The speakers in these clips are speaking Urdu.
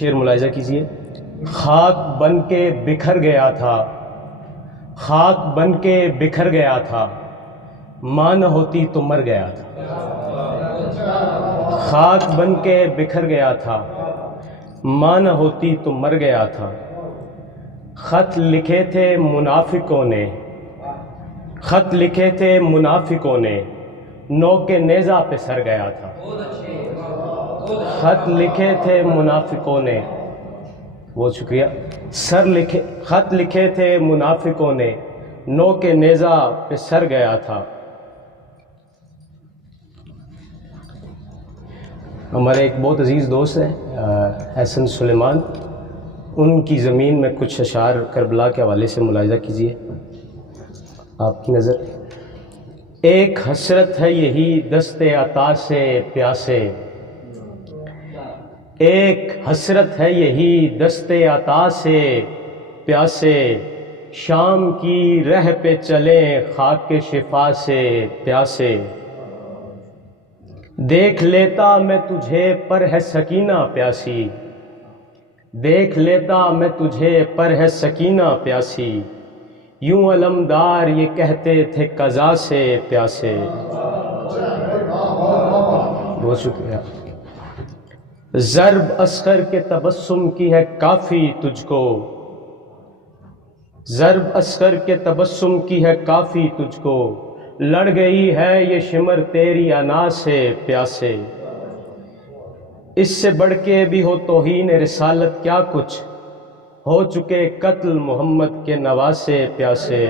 شعر ملاحظہ کیجیے۔ خاک بن کے بکھر گیا تھا، خاک بن کے بکھر گیا تھا، ماں نہ ہوتی تو مر گیا تھا۔ خاک بن کے بکھر گیا تھا، ماں نہ ہوتی تو مر گیا تھا۔ خط لکھے تھے منافقوں نے، خط لکھے تھے منافقوں نے، نوک نیزہ پہ سر گیا تھا۔ خط لکھے تھے منافقوں نے، بہت شکریہ، خط لکھے تھے منافقوں نے، نوک نیزہ پہ سر گیا تھا۔ ہمارے ایک بہت عزیز دوست ہیں احسن سلیمان، ان کی زمین میں کچھ اشعار کربلا کے حوالے سے ملاحظہ کیجیے، آپ کی نظر۔ ایک حسرت ہے یہی دست عطا سے پیاسے، ایک حسرت ہے یہی دست عطا سے پیاسے، شام کی رہ پہ چلیں خاک شفا سے پیاسے۔ دیکھ لیتا میں تجھے پر ہے سکینہ پیاسی، دیکھ لیتا میں تجھے پر ہے سکینہ پیاسی، یوں علمدار یہ کہتے تھے قضا سے پیاسے۔ بہت شکریہ۔ ضرب اصغر کے تبسم کی ہے کافی تجھ کو، ضرب اصغر کے تبسم کی ہے کافی تجھ کو، لڑ گئی ہے یہ شمر تیری انا سے پیاسے۔ اس سے بڑھ کے بھی ہو توہین رسالت کیا کچھ، ہو چکے قتل محمد کے نواسے پیاسے۔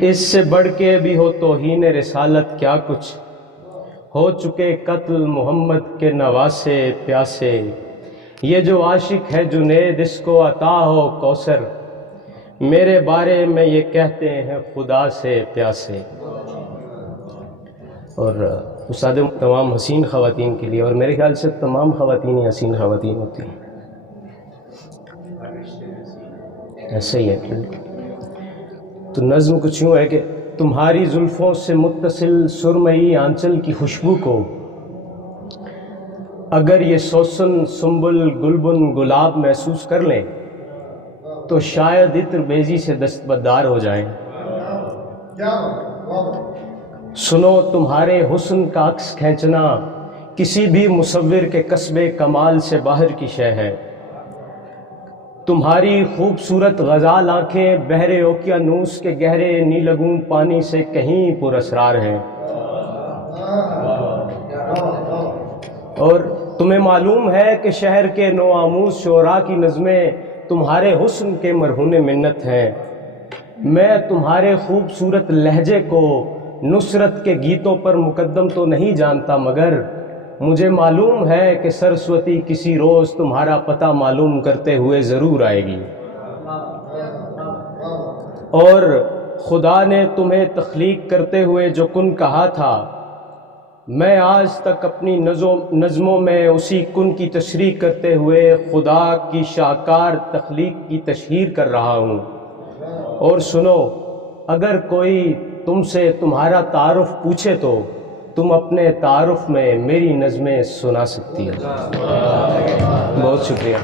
اس سے بڑھ کے بھی ہو توہین رسالت کیا کچھ، ہو چکے قتل محمد کے نواسے پیاسے۔ یہ جو عاشق ہے جنید اس کو عطا ہو کوثر، میرے بارے میں یہ کہتے ہیں خدا سے پیاسے۔ اور استاد تمام حسین خواتین کے لیے، اور میرے خیال سے تمام خواتین ہی حسین خواتین ہوتی ہیں، ایسا ہی ہے۔ تو نظم کچھ یوں ہے کہ تمہاری زلفوں سے متصل سرمئی آنچل کی خوشبو کو، اگر یہ سوسن سنبل گلبن گلاب محسوس کر لیں تو شاید عطر بیزی سے دستبردار ہو جائیں۔ سنو تمہارے حسن کا عکس کھینچنا کسی بھی مصور کے کسب کمال سے باہر کی شے ہے۔ تمہاری خوبصورت غزال آنکھیں بحر اوقیانوس کے گہرے نیلگوں پانی سے کہیں پر اسرار ہیں۔ اور تمہیں معلوم ہے کہ شہر کے نوآموز شعراء کی نظمیں تمہارے حسن کے مرہون منت ہیں۔ میں تمہارے خوبصورت لہجے کو نصرت کے گیتوں پر مقدم تو نہیں جانتا، مگر مجھے معلوم ہے کہ سرسوتی کسی روز تمہارا پتہ معلوم کرتے ہوئے ضرور آئے گی۔ اور خدا نے تمہیں تخلیق کرتے ہوئے جو کن کہا تھا، میں آج تک اپنی نظموں میں اسی کن کی تشریح کرتے ہوئے خدا کی شاہکار تخلیق کی تشہیر کر رہا ہوں۔ اور سنو، اگر کوئی تم سے تمہارا تعارف پوچھے تو تم اپنے تعارف میں میری نظمیں سنا سکتی ہو۔ بہت شکریہ۔